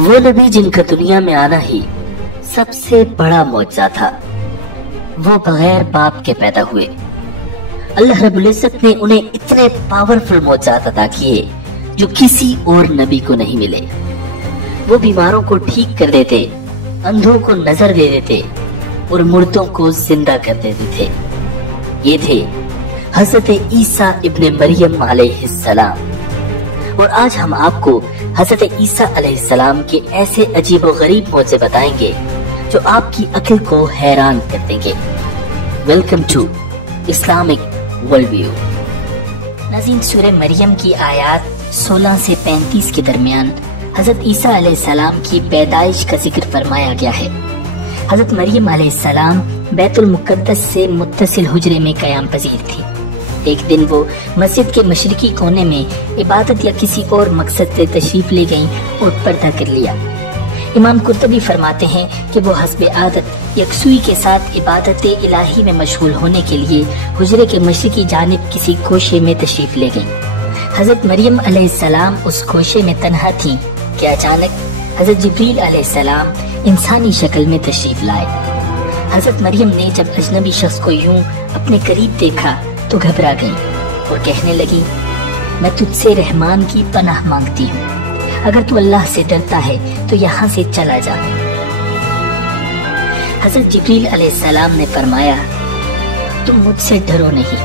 वो नबी जिनका दुनिया में आना ही सबसे बड़ा मौजज़ा था, वो बगैर बाप के पैदा हुए। अल्लाह रब्बुल इज्जत ने उन्हें इतने पावरफुल मौजज़ात अता किए जो किसी और नबी को नहीं मिले। वो बीमारों को ठीक कर देते, अंधों को नजर दे देते और मुर्दों को जिंदा कर देते थे। ये थे हजरत ईसा इब्ने मरियम अलैहिस्सलाम। और आज हम आपको हजरत ईसा अलैहिस्सलाम के ऐसे अजीब और गरीब मौज़े बताएंगे जो आपकी अक्ल को हैरान कर देंगे। Welcome to Islamic world view. नाज़रीन, सूरह मरियम की आयत 16 से 35 के दरमियान हजरत ईसा अलैहिस्सलाम की पैदाइश का जिक्र फरमाया गया है। हजरत मरियम अलैहिस्सलाम बैतुल मुक़द्दस से मुत्तसिल हुजरे में क़याम पजीर थी। एक दिन वो मस्जिद के मशरिकी कोने में इबादत या किसी और मकसद से तशरीफ ले गईं और पर्दा कर लिया। इमाम कुर्तबी फरमाते हैं कि वो हस्बे आदत यकसुई के साथ इबादत इलाही में मशगूल होने के लिए हुजरे के मशरिकी जानिब किसी गोशे में तशरीफ ले गईं। हजरत मरियम अलैहिस्सलाम उस गोशे में तन्हा थीं कि अचानक हजरत जिब्रील अलैहिस्सलाम इंसानी शक्ल में तशरीफ लाए। हजरत मरियम ने जब अजनबी शख्स को यूं अपने करीब देखा तो घबरा गई और कहने लगी, मैं तुझसे रहमान की पनाह मांगती हूँ, अगर तू अल्लाह से डरता है तो यहाँ से चला जा। हजरत जिब्रील अलैहिस्सलाम ने फरमाया, तुम मुझसे डरो नहीं,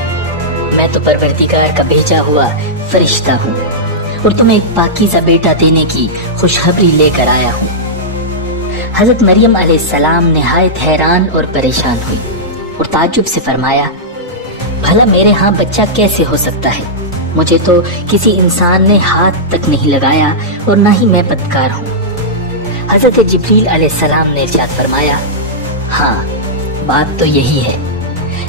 मैं तो परवरदिगार का भेजा हुआ फरिश्ता हूँ और तुम्हें एक पाकीज़ा बेटा देने की खुशखबरी लेकर आया हूँ। हजरत मरियम अलैहिस्सलाम निहायत हैरान और परेशान हुई और ताज्जुब से फरमाया, भला मेरे यहाँ बच्चा कैसे हो सकता है? मुझे तो किसी इंसान ने हाथ तक नहीं लगाया और न ही मैं बदकार हूँ। हजरत जिब्रील अलैहिस्सलाम ने इरशाद फरमाया, हाँ बात तो यही है,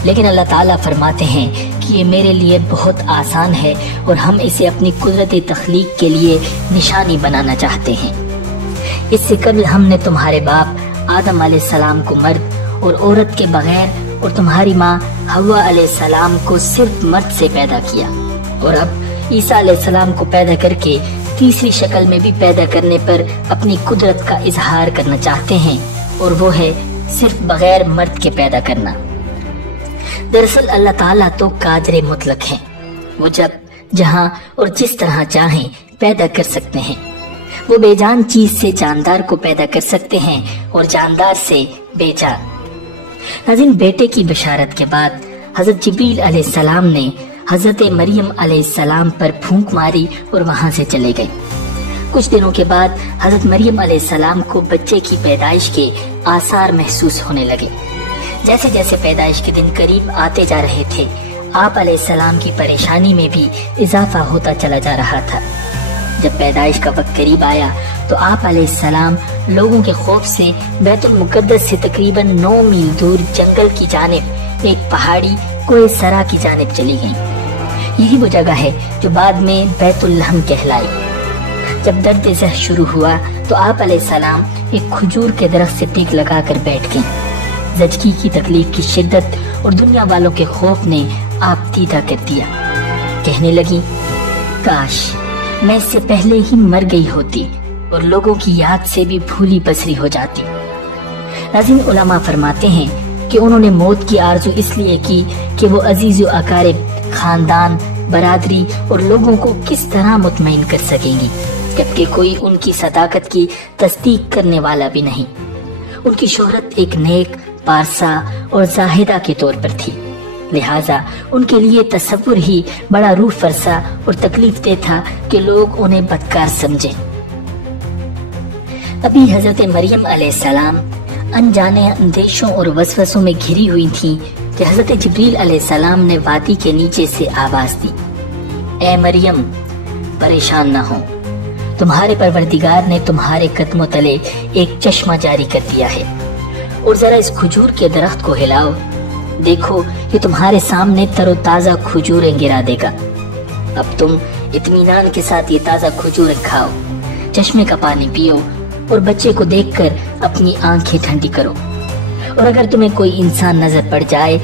लेकिन अल्लाह ताला फरमाते हैं कि ये मेरे लिए बहुत आसान है और हम इसे अपनी कुदरत तख्लीक के लिए निशानी बनाना चाहते हैं। इससे कबल हमने तुम्हारे बाप आदम अलैहिस्सलाम को मर्द और औरत के बगैर और तुम्हारी माँ हव्वा अलैहिस्सलाम को सिर्फ मर्द से पैदा किया, और अब ईसा अलैहिस्सलाम को पैदा करके तीसरी शक्ल में भी पैदा करने पर अपनी कुदरत का इजहार करना चाहते हैं, और वो है सिर्फ बगैर मर्द के पैदा करना। दरअसल अल्लाह ताला तो कादिर मुतलक हैं, वो जब जहाँ और जिस तरह चाहें पैदा कर सकते हैं। वो बेजान चीज से जानदार को पैदा कर सकते हैं और जानदार से बेजान। नाज़रीन, बेटे की बशारत के बाद हजरत जिब्रील अलैहिस्सलाम ने हजरत मरियम अलैहिस्सलाम पर फूंक मारी और वहां से चले गए। कुछ दिनों के बाद हजरत मरियम अलैहिस्सलाम को बच्चे की पैदाइश के आसार महसूस होने लगे। जैसे जैसे पैदाइश के दिन करीब आते जा रहे थे, आप अलैहिस्सलाम की परेशानी में भी इजाफा होता चला जा रहा था। जब पैदाइश का वक्त करीब आया तो आप अलैहिस्सलाम लोगों के खौफ से बैतुल मुक़द्दस से तकरीबन 9 मील दूर जंगल की जानिब एक पहाड़ी कोए सरा की जानिब चली गईं। यही वो जगह है जो बाद में बैतुल लहम कहलाई। जब दर्द ज़ह शुरू हुआ तो आप अलैहिस्सलाम एक खजूर के दरख्त से टेक लगा कर बैठ गईं। ज़चगी की तकलीफ की शिद्दत और दुनिया वालों के खौफ ने आप दीदा कर दिया। कहने लगी, काश मैं इससे पहले ही मर गई होती और लोगों की याद से भी भूली बसरी हो जाती। नाज़रीन, उलमा फरमाते हैं कि उन्होंने मौत की आरज़ू इसलिए की कि वो अजीज़ व अकारिब, खानदान, बरादरी और लोगों को किस तरह मुतमईन कर सकेंगी, जबकि कोई उनकी सदाकत की तस्दीक करने वाला भी नहीं। उनकी शोहरत एक नेक, पारसा और जाहिदा के तौर पर थी, लिहाजा उनके लिए तसव्वुर ही बड़ा रूह फरसा और तकलीफ दे था कि लोग उन्हें बदकार समझें। अभी हजरत मरियम अलैहिस्सलाम अनजाने अंदेशों और वसवसों में घिरी हुई थीं कि हजरत जिब्रील अलैहिस्सलाम ने वादी के नीचे से आवाज दी, ए मरियम, परेशान न हो, तुम्हारे परवरदिगार ने तुम्हारे कदमों तले एक चश्मा जारी कर दिया है, और जरा इस खजूर के दरख्त को हिलाओ, देखो कि तुम्हारे सामने तरोताजा खजूरें गिरा देगा। अब तुम इत्मीनान के साथ ये ताजा खजूरें खाओ, चश्मे का पानी पियो और बच्चे को देखकर अपनी आंखें ठंडी करो, और अगर तुम्हें कोई इंसान नजर पड़ जाए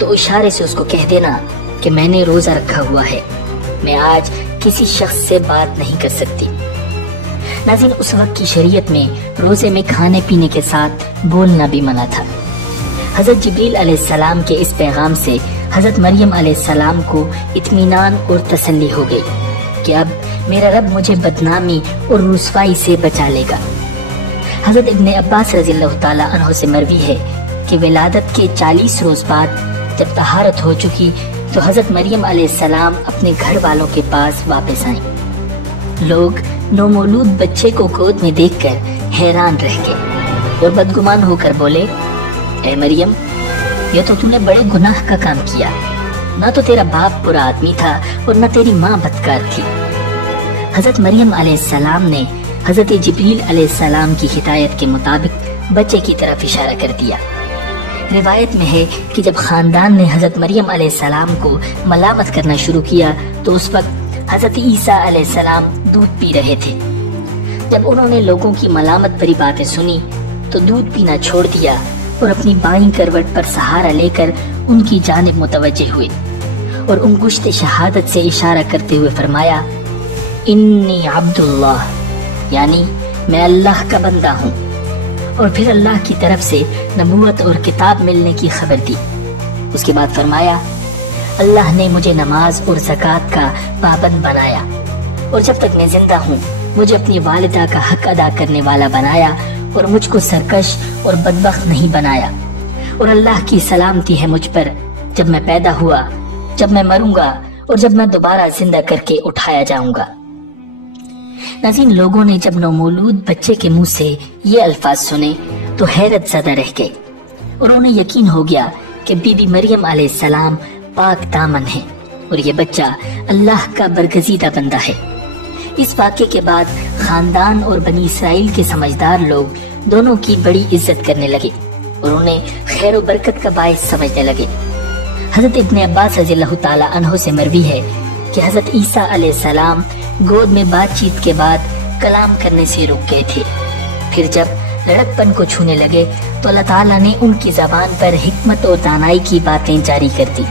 तो इशारे से उसको कह देना कि मैंने रोजा रखा हुआ है, मैं आज किसी शख्स से बात नहीं कर सकती। नाज़रीन, उस वक्त की शरीयत में रोजे में खाने पीने के साथ बोलना भी मना था। हजरत जिब्रील अलैहिस्सलाम के इस पैगाम से हजरत मरियम अलैहिस्सलाम को इत्मीनान और तसल्ली हो गई कि अब मेरा रब मुझे बदनामी और रुसवाई से बचा लेगा। हजरत इब्ने अब्बास रज़ियल्लाहु ताला अन्हु से मरवी है कि विलादत के 40 रोज बाद जब तहारत हो चुकी तो हजरत मरियम अलैहिस्सलाम अपने घर वालों के पास वापस आईं। लोग नौमौलूद बच्चे को गोद में देखकर हैरान रह गए और बदगुमान होकर बोले, ऐ मरियम, ये तो तूने बड़े गुनाह का काम किया। ना तो तेरा बाप बुरा आदमी था और न तेरी माँ बदकार थी। हजरत मरियम अलैहिस्सलाम ने हजरत जिब्रील अलैहिस्सलाम की हिदायत के मुताबिक बच्चे की तरफ इशारा कर दिया। रिवायत में है कि जब खानदान ने हजरत मरियम अलैहिस्सलाम को मलामत करना शुरू किया तो उस वक्त हजरत ईसा अलैहिस्सलाम दूध पी रहे थे। जब उन्होंने लोगों की मलामत भरी बातें सुनी तो दूध पीना छोड़ दिया और अपनी बाईं करवट पर सहारा लेकर उनकी जानिब मुतवज्जे हुए और उंगुश्त शहादत से इशारा करते हुए फरमाया, इन्नी अब्दुल्लाह, यानी मैं अल्लाह का बंदा हूँ। और फिर अल्लाह की तरफ से नबूवत और किताब मिलने की खबर दी। उसके बाद फरमाया, अल्लाह ने मुझे नमाज और ज़कात का पाबंद बनाया और जब तक मैं जिंदा हूँ मुझे अपनी वालिदा का हक अदा करने वाला बनाया और मुझको सरकश और बदबख्त नहीं बनाया। और अल्लाह की सलामती है मुझ पर जब मैं पैदा हुआ, जब मैं मरूंगा और जब मैं दोबारा जिंदा करके उठाया जाऊंगा। नाज़रीन, लोगों ने जब नौमौलूद बच्चे के मुंह से ये अल्फाज सुने तो हैरत ज़दा रह गए और उन्हें यकीन हो गया कि बीबी मरियम अलैहिस्सलाम पाक दामन है और ये बच्चा अल्लाह का बरगजीदा बंदा है। इस वाक़े के बाद खानदान और बनी इसराइल के समझदार लोग दोनों की बड़ी इज्जत करने लगे और उन्हें खैर और बरकत का बाइस समझने लगे। हजरत इब्ने अब्बास रज़ियल्लाहु ताला अन्हु से मरवी है कि हजरत ईसा अलैहिस्सलाम गोद में बातचीत के बाद कलाम करने से रुक गए थे। फिर जब लड़कपन को छूने लगे तो अल्लाह ताला ने उनकी ज़बान पर हिकमत और दानाई की बातें जारी कर दी।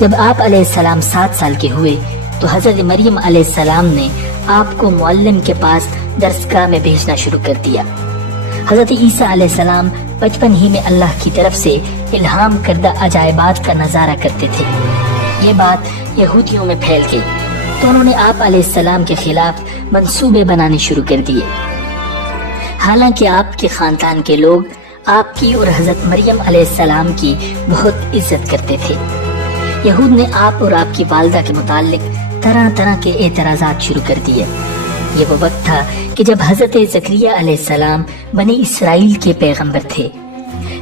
जब आप अलैहिस्सलाम 7 साल के हुए तो हजरत मरियम अलैहिस्सलाम ने आपको मुअल्लिम के पास दर्सगाह में भेजना शुरू कर दिया। हजरत ईसा अलैहिस्सलाम बचपन ही में अल्लाह की तरफ से इल्हाम करदा अजायबात का नजारा करते थे। ये बात यहूदियों में फैल गई तो उन्होंने आप अलैहिस्सलाम के खिलाफ मंसूबे बनाने शुरू कर दिए। हालांकि आपके खानदान के लोग आपकी और हजरत मरियम अलैहिस्सलाम की बहुत इज्जत करते थे। यहूद ने आप और आपकी वालिदा के मुताल्लिक तरह तरह के एतराज़ात शुरू कर दिए। ये वो वक्त था कि जब हजरत ज़करिया अलैहिस्सलाम बनी इसराइल के पैगंबर थे,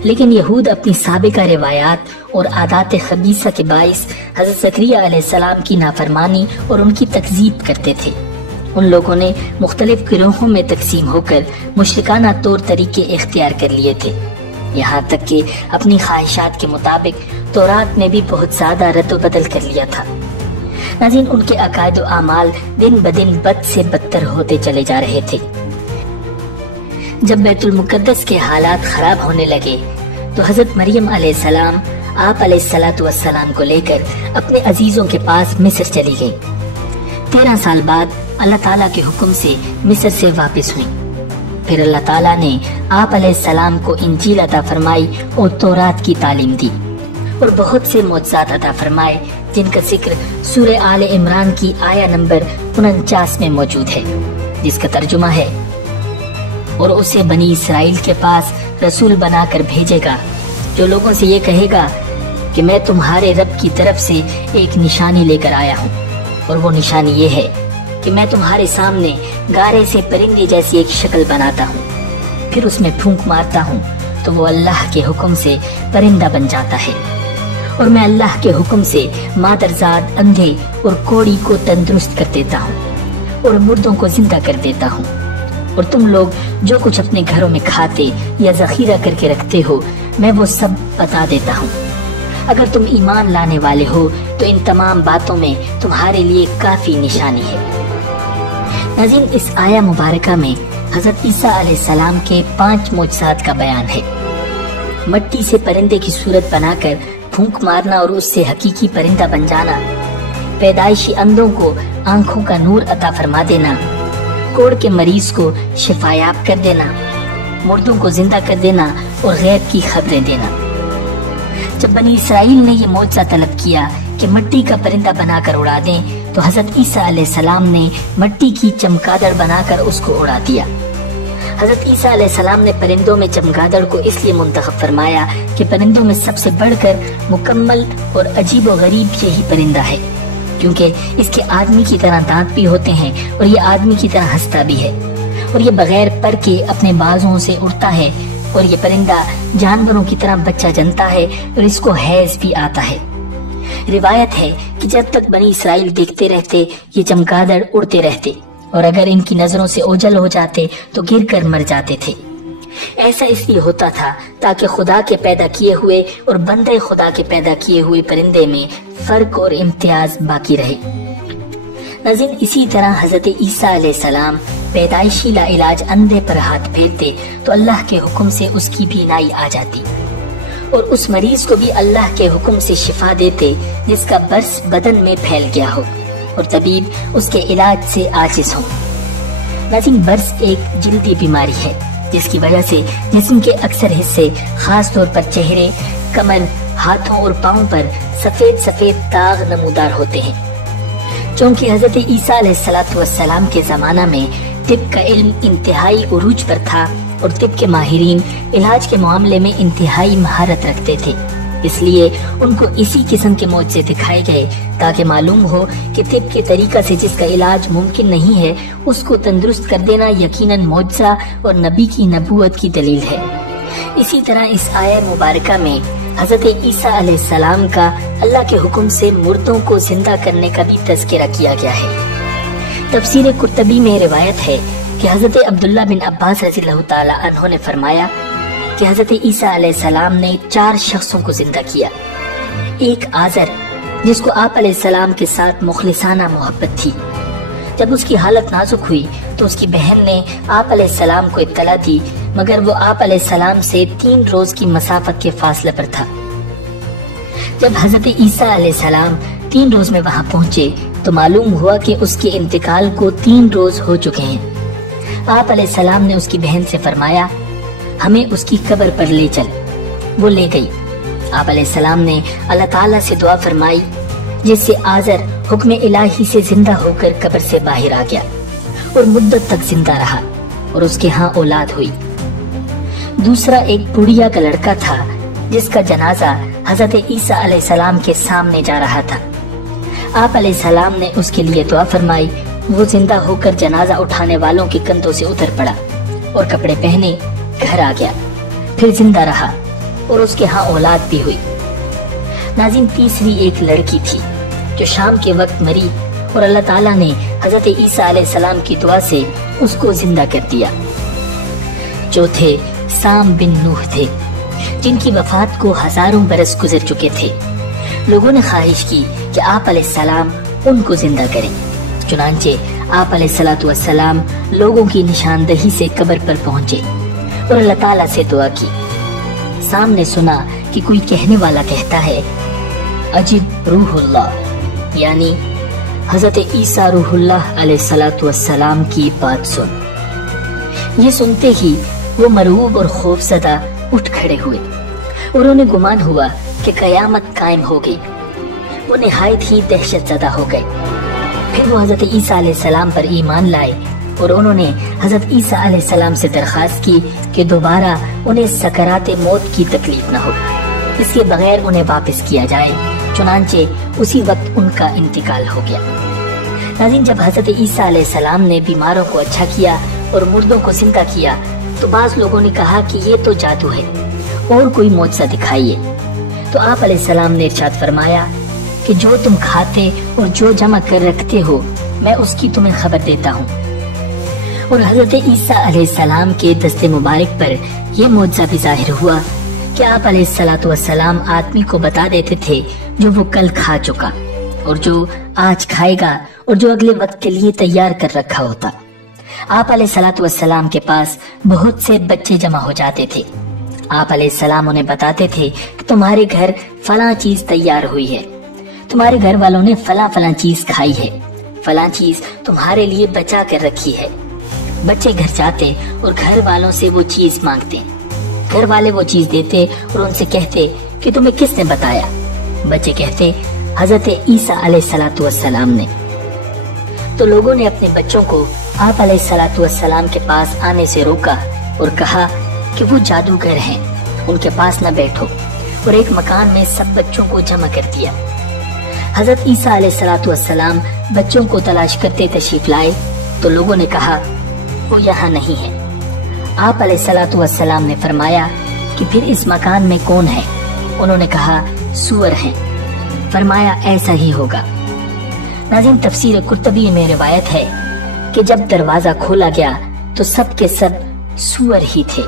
लेकिन यहूद अपनी साबिका रिवायात और आदात खबीसा के बाइस हजरत ज़करिया अलैहिस्सलाम की नाफरमानी और उनकी तकज़ीब करते थे। उन लोगों ने मुख्तलिफ गिरोहों में तकसीम होकर मुशरिकाना तौर तरीके इख्तियार कर लिए थे, यहाँ तक कि अपनी ख्वाहिशात के मुताबिक तौरात में भी बहुत ज्यादा रद्द बदल कर लिया था। नाज़रीन, उनके अकायद और आमाल दिन ब दिन बद से बदतर होते चले जा रहे थे। जब बैतुल मुक़द्दस के हालात खराब होने लगे तो हजरत मरियम अलैहिस्सलाम आप अलैहिस्सलातु वस्सलाम को लेकर अपने अजीजों के पास मिस्र चली गई। 13 साल बाद अल्लाह ताला के हुक्म से मिस्र से वापस हुई। फिर अल्लाह ताला ने आप अलैहिस्सलाम को इंजील अता फरमाई और तौरात की तालीम दी और बहुत से मौजज़ात अता फरमाए, जिनका जिक्र सूरह आले इमरान की आया नंबर 49 में मौजूद है, जिसका तर्जुमा है, और उसे बनी इसराइल के पास रसूल बनाकर भेजेगा जो लोगों से ये कहेगा कि मैं तुम्हारे रब की तरफ से एक निशानी लेकर आया हूँ, और वो निशानी ये है कि मैं तुम्हारे सामने गारे से परिंदे जैसी एक शक्ल बनाता हूँ, फिर उसमें फूंक मारता हूँ तो वो अल्लाह के हुक्म से परिंदा बन जाता है, और मैं अल्लाह के हुक्म से मादरजाद, अंधे और कोड़ी को तंदुरुस्त कर देता हूँ और मुर्दों को जिंदा कर देता हूँ, और तुम लोग जो कुछ अपने घरों में खाते या जखीरा करके रखते हो मैं वो सब बता देता हूँ। अगर तुम ईमान लाने वाले हो तो इन तमाम बातों में तुम्हारे लिए काफी निशानी है। नाज़रीन, इस आया मुबारका में हजरत ईसा अलैहिस्सलाम के 5 मौजज़ात का बयान है। मट्टी से परिंदे की सूरत बनाकर फूंक मारना और उससे हकीकी परिंदा बन जाना, पैदाइशी अंधों को आंखों का नूर अता फरमा देना, कोढ़ के मरीज को शिफायाब कर देना, मुर्दों को जिंदा कर देना और गैब की खबरें देना। जब बनी इसराइल ने ये मौजज़ा तलब किया कि मिट्टी का परिंदा बनाकर उड़ा दें, तो हजरत ईसा अलैहिस्सलाम ने मिट्टी की चमगादड़ बनाकर उसको उड़ा दिया। हजरत ईसा अलैहिस्सलाम ने परिंदों में चमगादड़ को इसलिए मुंतखब फरमाया कि परिंदों में सबसे बढ़कर मुकम्मल और अजीब व गरीब यही परिंदा है, क्योंकि इसके आदमी की तरह दांत भी होते हैं और ये आदमी की तरह हंसता भी है, और ये बगैर पर के अपने बाजों से उड़ता है, और ये परिंदा जानवरों की तरह बच्चा जनता है और इसको हैज भी आता है। रिवायत है कि जब तक बनी इसराइल देखते रहते ये चमगादड़ उड़ते रहते, और अगर इनकी नजरों से ओझल हो जाते तो गिरकर मर जाते थे। ऐसा इसलिए होता था ताकि खुदा के पैदा किए हुए और बंदे खुदा के पैदा किए हुए परिंदे में फर्क और इम्तियाज बाकी रहे। नाज़रीन, इसी तरह हजरत ईसा अलैहिस्सलाम पैदाइशी लाइलाज अंधे पर हाथ फेरते तो अल्लाह के हुक्म से उसकी बीनाई आ जाती, और उस मरीज को भी अल्लाह के हुक्म से शिफा देते जिसका बर्स बदन में फैल गया हो और तबीब उसके इलाज से आजिज हो। नाज़रीन, बर्स एक जिल्दी बीमारी है जिसकी वजह से जिस्म के अक्सर हिस्से, खास तौर पर चेहरे, कमर, हाथों और पाँव पर सफेद सफेद दाग नमूदार होते हैं। चूँकि हजरत ईसा अलैहिस्सलाम के जमाना में तिब का इल्म इंतहाई उरूज पर था और तिब के माहिरीन इलाज के मामले में इंतहाई महारत रखते थे, इसलिए उनको इसी किस्म के मौजज़े दिखाए गए ताकि मालूम हो कि तिब के तरीका से जिसका इलाज मुमकिन नहीं है उसको तंदुरुस्त कर देना यकीनन मौजज़ा और नबी की नबूवत की दलील है। इसी तरह इस आयत मुबारका में हजरत ईसा अलैहिस्सलाम का अल्लाह के हुक्म से मुर्दों को जिंदा करने का भी तज़किरा किया गया है। तफसीर कुर्तबी में रिवायत है कि हजरत अब्दुल्ला बिन अब्बास रज़ियल्लाहु ताला अन्हु ने फरमाया कि हजरत ईसा अलैहिस्सलाम ने 4 शख्सों को जिंदा किया। एक आज़र, जिसको आप अलैहिस्सलाम के साथ मुखलिसाना मोहब्बत थी। जब उसकी हालत नाजुक हुई तो उसकी बहन ने आप अलैहिस्सलाम को इत्तला दी, मगर वो आप अलैहिस्सलाम से 3 रोज की मसाफत के फासले पर था। जब हजरत ईसा अलैहिस्सलाम 3 रोज में वहाँ पहुँचे तो मालूम हुआ कि उसके इंतकाल को 3 रोज हो चुके हैं। आप अलैहिस्सलाम ने उसकी बहन से फरमाया, हमें उसकी कब्र पर ले चल। वो ले गई। आप अलैहिस्सलाम ने अल्लाह ताला से दुआ फरमाई, जिससे आज़र हुक्म इलाही से जिंदा होकर कब्र से बाहर आ गया और मुद्दत तक जिंदा रहा और उसके यहाँ औलाद हुई। दूसरा एक बुढ़िया का लड़का था जिसका जनाजा हजरत ईसा अलैहिस्सलाम के सामने जा रहा था। आप अलैहिस्सलाम ने उसके लिए दुआ फरमाई। वो जिंदा होकर जनाजा उठाने वालों के कंधों से उतर पड़ा और कपड़े पहने घर आ गया, फिर जिंदा रहा और उसके यहाँ औलाद भी हुई। नाज़रीन, तीसरी एक लड़की थी जो शाम के वक्त मरी और अल्लाह ताला ने हजरत ईसा अलैहिस्सलाम की दुआ से उसको जिंदा कर दिया। चौथे साम बिन नूह थे, जिनकी वफात को हजारों बरस गुजर चुके थे। लोगों ने ख्वाहिश की कि आप अलैहिस्सलाम उनको जिंदा करें। चुनांचे आप अलैहिस्सलाम लोगों की निशानदही से कब्र पर पहुंचे और अल्लाह ताला से दुआ की। सामने सुना कि कोई कहने वाला कहता है, अजीब रूहुल्लाह, यानी हजरत ईसा रूहुल्लाह अलैहिस्सलाम की बात सुन। ये सुनते ही वो मरऊब और खौफज़दा उठ खड़े हुए और उन्हें गुमान हुआ कि कयामत कायम हो गई। वो निहायत ही दहशतज़दा हो गए। फिर वो हजरत ईसा अलैहिस्सलाम पर ईमान लाए और उन्होंने हजरत ईसा अलैहिस्सलाम से दरख्वास्त की कि दोबारा उन्हें सकरात मौत की तकलीफ न हो, इसके बगैर उन्हें वापस किया जाए। चुनांचे उसी वक्त उनका इंतकाल हो गया। नाज़रीन, जब हजरत ईसा अलैहिस्सलाम ने बीमारों को अच्छा किया और मुर्दों को जिंदा किया तो बाज़ लोगों ने कहा कि ये तो जादू है और कोई मौजज़ा दिखाइए। तो आप अलैहिस्सलाम ने इरशाद फरमाया कि जो तुम खाते और जो जमा कर रखते हो मैं उसकी तुम्हें खबर देता हूँ। और हजरत ईसा अलैहिस्सलाम के दस्ते मुबारक पर यह मौजज़ा भी जाहिर हुआ कि आप अलैहिस्सलाम आदमी को बता देते थे जो वो कल खा चुका और जो आज खाएगा और जो अगले वक्त के लिए तैयार कर रखा होता। आप अलैहिस्सलाम के पास बहुत से बच्चे जमा हो जाते थे। आप अलैहिस्सलाम उन्हें बताते थे कि तुम्हारे घर फलां चीज तैयार हुई है, तुम्हारे घर वालों ने फलां फलां चीज खाई है, फलां चीज तुम्हारे लिए बचा कर रखी है। बच्चे घर जाते और घर वालों से वो चीज मांगते। घर वाले वो चीज देते और उनसे कहते कि तुम्हें किसने बताया। बच्चे कहते हजरत ईसा अलैहिस्सलातु वस्सलाम ने। तो लोगों ने अपने बच्चों को आप अलैहिस्सलातु वस्सलाम के पास आने से रोका और कहा कि वो जादूगर हैं, उनके पास न बैठो, और एक मकान में सब बच्चों को जमा कर दिया। हजरत ईसा अलैहिस्सलातु वस्सलाम बच्चों को तलाश करते तशरीफ लाए तो लोगों ने कहा वो यहाँ नहीं है। आप अलैहिस्सलातु वस्सलाम ने फरमाया कि फिर इस मकान में कौन है? उन्होंने कहा सूअर हैं। फरमाया ऐसा ही होगा। नाज़रीन, तफसीर कुर्तबी में रिवायत है कि जब दरवाजा खोला गया तो सब के सब सूअर ही थे।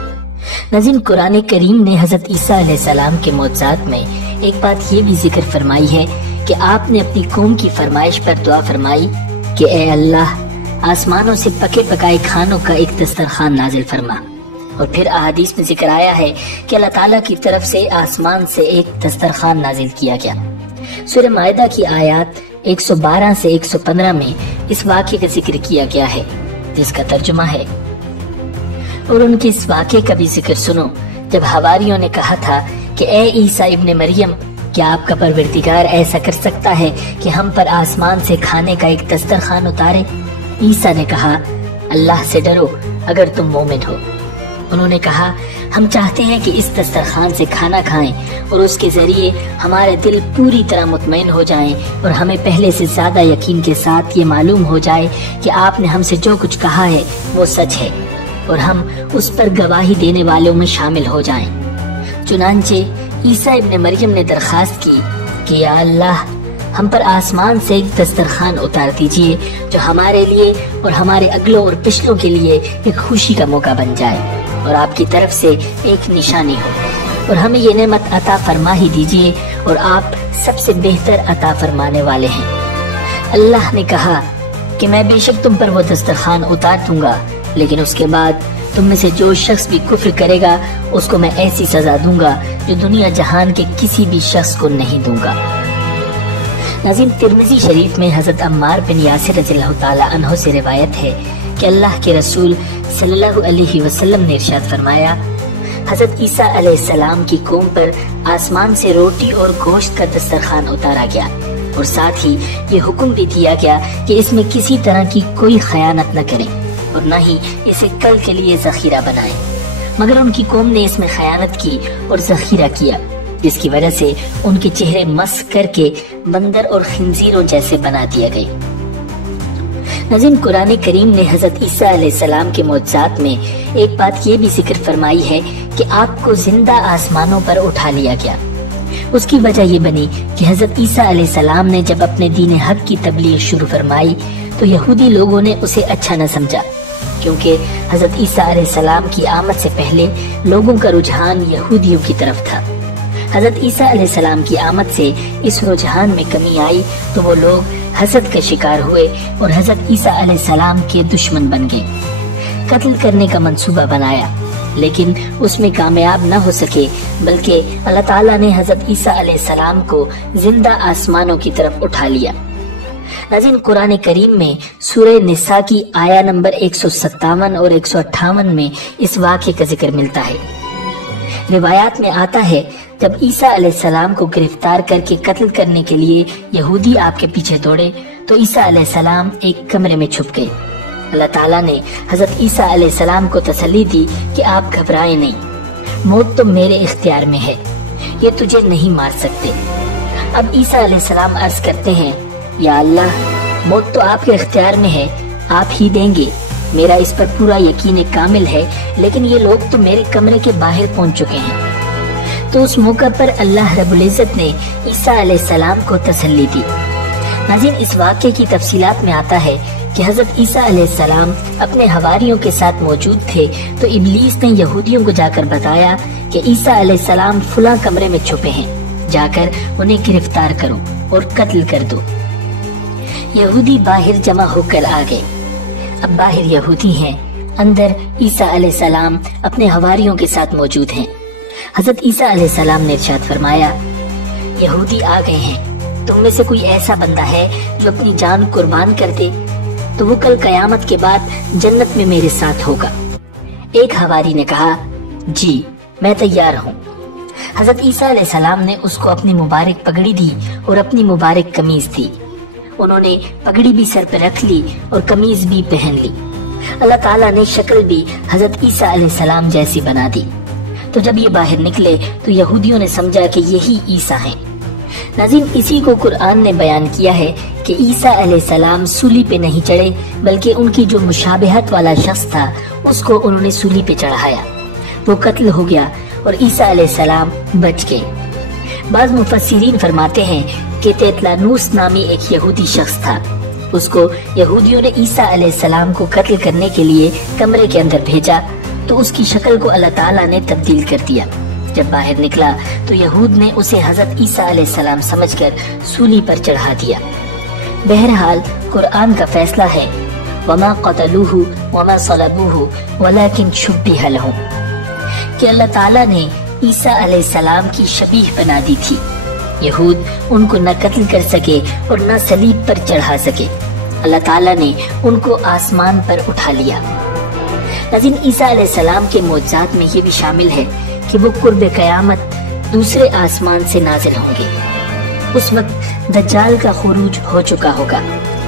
नाज़रीन, कुरान करीम ने हजरत ईसा अलैहिस्सलाम के मौजज़ात में एक बात ये भी जिक्र फरमाई है कि आपने अपनी कौम की फरमाइश पर दुआ फरमाई कि ए अल्लाह, आसमानों से पके पकाए खानों का एक दस्तरखान नाजिल फरमा। और फिर अहादीस में जिक्र आया है कि अल्लाह ताला की तरफ से आसमान से एक दस्तरखान नाजिल किया गया। सूरह माइदा की आयत 112 से 115 में इस वाक़े का जिक्र किया गया है, जिसका तर्जुमा है और उनके इस वाक़े का भी जिक्र सुनो जब हवारियों ने कहा था कि ए ईसा इब्ने मरियम, क्या आपका परवरदिगार ऐसा कर सकता है कि हम पर आसमान से खाने का एक दस्तरखान उतारे? ईसा ने कहा अल्लाह से डरो अगर तुम मोमिन हो। उन्होंने कहा हम चाहते हैं कि इस दस्तरखान से खाना खाएं और उसके जरिए हमारे दिल पूरी तरह मुतमईन हो जाएं और हमें पहले से ज्यादा यकीन के साथ ये मालूम हो जाए कि आपने हमसे जो कुछ कहा है वो सच है और हम उस पर गवाही देने वालों में शामिल हो जाएं। चुनांचे ईसा इब्ने मरियम ने दरखास्त की कि या अल्लाह, हम पर आसमान से एक दस्तरखान उतार दीजिए जो हमारे लिए और हमारे अगलों और पिछलों के लिए एक खुशी का मौका बन जाए और आपकी तरफ से एक निशानी हो, और हमें ये नेमत अता फरमा ही दीजिए और आप सबसे बेहतर अता फरमाने वाले हैं। अल्लाह ने कहा कि मैं बेशक तुम पर वो दस्तरखान उतार दूंगा, लेकिन उसके बाद तुम में से जो शख्स भी कुफ्र करेगा उसको मैं ऐसी सजा दूंगा जो दुनिया जहान के किसी भी शख्स को नहीं दूंगा। नाज़रीन, तिर्मिज़ी शरीफ में हजरत अम्मार बिन यासिर रज़ियल्लाहु ताला अन्हु से रिवायत है कि अल्लाह के रसूल सल्लल्लाहु अलैहि वसल्लम ने इरशाद फरमाया, हजरत ईसा अलैहिस्सलाम की कौम पर आसमान से रोटी और गोश्त का दस्तरखान उतारा गया और साथ ही ये हुक्म भी दिया गया कि इसमें किसी तरह की कोई खयानत न करें और न ही इसे कल के लिए जखीरा बनाएं। मगर उनकी कौम ने इसमें खयानत की और जखीरा किया, जिसकी वजह से उनके चेहरे मस करके बंदर और खिंजीरों जैसे बना दिए गए। नाज़रीन, कुरान करीम ने हजरत ईसा अलैहिस्सलाम के मौजज़ात में एक बात ये भी जिक्र फरमाई है कि आपको जिंदा आसमानों पर उठा लिया गया। उसकी वजह ये बनी कि हजरत ईसा अलैहिस्सलाम ने जब अपने दीन हक की तबलीग शुरू फरमाई तो यहूदी लोगों ने उसे अच्छा न समझा, क्योंकि हजरत ईसा अलैहिस्सलाम की आमद से पहले लोगों का रुझान यहूदियों की तरफ था। हजरत ईसा अलैहिस्सलाम की आमद से इस रुझान में कमी आई तो वो लोग हसद का शिकार हुए और हजरत ईसा अलैहिस्सलाम के दुश्मन बन गए। कत्ल करने का मंसूबा बनाया, लेकिन उसमें कामयाब न हो सके, बल्कि अल्लाह ताला ने हजरत ईसा अलैहिस्सलाम को जिंदा आसमानों की तरफ उठा लिया। नाज़रीन, कुरान करीम में सूरह निसा की आया नंबर 157 और 158 में इस वाक़े का जिक्र मिलता है। रिवायात में आता है जब ईसा अलैहिस्सलाम को गिरफ्तार करके कत्ल करने के लिए यहूदी आपके पीछे दौड़े तो ईसा अलैहिस्सलाम एक कमरे में छुप गए। अल्लाह ताला ने हजरत ईसा अलैहिस्सलाम को तसल्ली दी कि आप घबराएं नहीं, मौत तो मेरे इख्तियार में है, ये तुझे नहीं मार सकते। अब ईसा अलैहिस्सलाम अर्ज करते हैं, या अल्लाह, मौत तो आपके इख्तियार में है, आप ही देंगे, मेरा इस पर पूरा यकीन कामिल है, लेकिन ये लोग तो मेरे कमरे के बाहर पहुंच चुके हैं। तो उस मौका पर अल्लाह रब्बुल इज्जत ने ईसा अलैहिस्सलाम को तसल्ली दी। नाज़रीन, इस वाक़े की तफसीलात में आता है कि हजरत ईसा अलैहिस्सलाम अपने हवारियों के साथ मौजूद थे तो इब्लीस ने यहूदियों को जाकर बताया कि ईसा अलैहिस्सलाम फुला कमरे में छुपे हैं, जाकर उन्हें गिरफ्तार करो और कत्ल कर दो। यहूदी बाहर जमा होकर आ गए। अब बाहर यहूदी हैं, अंदर ईसा अलैहिस्सलाम अपने हवारियों के साथ मौजूद हैं। हजरत ईसा अलैहिस्सलाम ने इरशाद फरमाया, यहूदी आ गए हैं, तुम में से कोई ऐसा बंदा है जो अपनी जान कुर्बान कर दे? तो वो कल कयामत के बाद जन्नत में मेरे साथ होगा। एक हवारी ने कहा, जी मैं तैयार हूँ। हजरत ईसा अलैहिस्सलाम ने उसको अपनी मुबारक पगड़ी दी और अपनी मुबारक कमीज दी। उन्होंने पगड़ी भी सर पर रख ली और कमीज भी पहन ली। अल्लाह ताला ने शक्ल भी हजरत ईसा अलैहिस्सलाम जैसी बना दी। तो जब ये बाहर निकले तो यहूदियों ने समझा कि यही ईसा हैं। नाज़रीन, इसी को कुरान ने बयान किया है कि ईसा अलैहिस्सलाम सूली पे नहीं चढ़े, बल्कि उनकी जो मुशाबहत वाला शख्स था उसको उन्होंने सूली पे चढ़ाया। वो कत्ल हो गया और ईसा अलैहिस्सलाम बच गए। बाज़ मुफस्सिरीन फरमाते हैं कि तेतलानूस नामी एक यहूदी शख्स था। उसको यहूदियों ने ईसा अलैहिस्सलाम को कत्ल करने के लिए कमरे के अंदर भेजा, तो उसकी शक्ल को अल्लाह ताला ने तब्दील कर दिया। जब बाहर निकला तो यहूद ने उसे हजरत ईसा अलैहिस्सलाम समझकर सूली पर चढ़ा दिया। बहरहाल कुरान का फैसला है, वमा क़तलूहु वमा सलबूहु वलाकिन शुब्बिह लहुम, कि अल्लाह ताला ने ईसा अलैहिस्सलाम की शबीह बना दी थी। यहूद उनको न कत्ल कर सके और न सलीब पर चढ़ा सके। अल्लाह ताला ने उनको आसमान पर उठा लिया। नाज़रीन, ईसा अलैहिस्सलाम के मौजज़ात में ये भी शामिल है कि वो कुर्ब क़यामत दूसरे आसमान से नाजिल होंगे। उस वक्त दज्जाल का खुरूज हो चुका होगा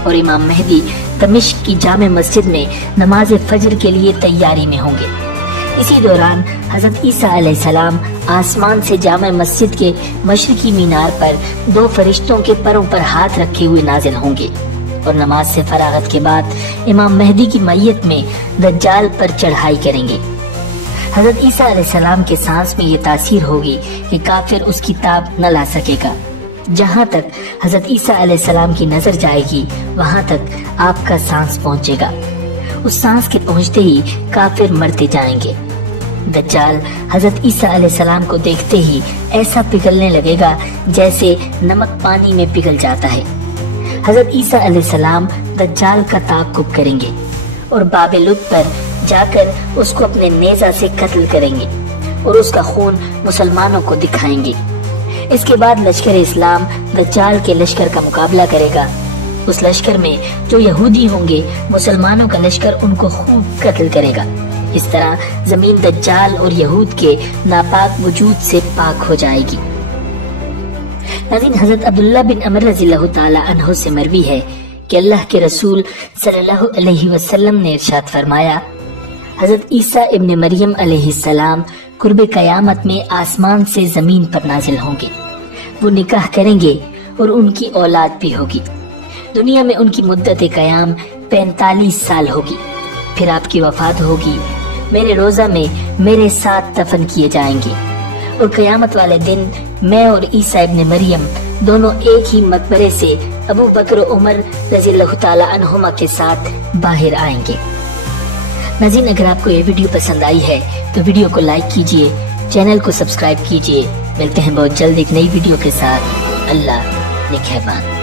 और इमाम मेहदी दमिश्क की जामे मस्जिद में नमाज फजर के लिए तैयारी में होंगे। इसी दौरान हजरत ईसा अलैहिस्सलाम आसमान से जामे मस्जिद के मशरिकी मीनार पर दो फरिश्तों के परों पर हाथ रखे हुए नाजिल होंगे और नमाज से फरागत के बाद इमाम मेहदी की मैयत में दज्जाल पर चढ़ाई करेंगे। हजरत ईसा अलैहिस्सलाम के सांस में ये तासीर होगी कि काफिर उसकी ताब न ला सकेगा। जहाँ तक हजरत ईसा अलैहिस्सलाम की नजर जाएगी वहाँ तक आपका सांस पहुँचेगा। उस सांस के पहुँचते ही काफिर मरते जाएंगे। दज्जाल हजरत ईसा अलैहिस्सलाम को देखते ही ऐसा पिघलने लगेगा जैसे नमक पानी में पिघल जाता है। हजरत ईसा अलैहिस्सलाम दज्जाल का ताक़ुब करेंगे और बाब लुद पर जाकर उसको अपने नेज़ा से कत्ल करेंगे और उसका खून मुसलमानों को दिखाएंगे। इसके बाद लश्कर इस्लाम दज्जाल के लश्कर का मुकाबला करेगा। उस लश्कर में जो यहूदी होंगे, मुसलमानों का लश्कर उनको खूब कत्ल करेगा। इस तरह जमीन दज्जाल और यहूद के नापाक वजूद से पाक हो जाएगी। नाज़रीन, हजरत अब्दुल्लाह बिन अमर रज़ियल्लाहु ताला अन्हु से मरवी है कि अल्लाह के रसूल सल्लल्लाहु अलैहि वसल्लम ने इरशाद फरमाया, हजरत ईसा इब्न मरियम अलैहिस्सलाम कुर्ब क़यामत में आसमान से जमीन पर नाजिल होंगे। वो निकाह करेंगे और उनकी औलाद भी होगी। दुनिया में उनकी मुद्दत क़याम 45 साल होगी। फिर आपकी वफात होगी। मेरे रोजा में मेरे साथ दफन किए जाएंगे और क़यामत वाले दिन मैं और ईसा इब्न मरियम दोनों एक ही मकबरे से अबू बकर उमर रज़ियल्लाहु ताला अन्हुमा के साथ बाहर आएंगे। नाज़रीन, अगर आपको ये वीडियो पसंद आई है तो वीडियो को लाइक कीजिए, चैनल को सब्सक्राइब कीजिए। मिलते हैं बहुत जल्द एक नई वीडियो के साथ। अल्लाह निगहबान।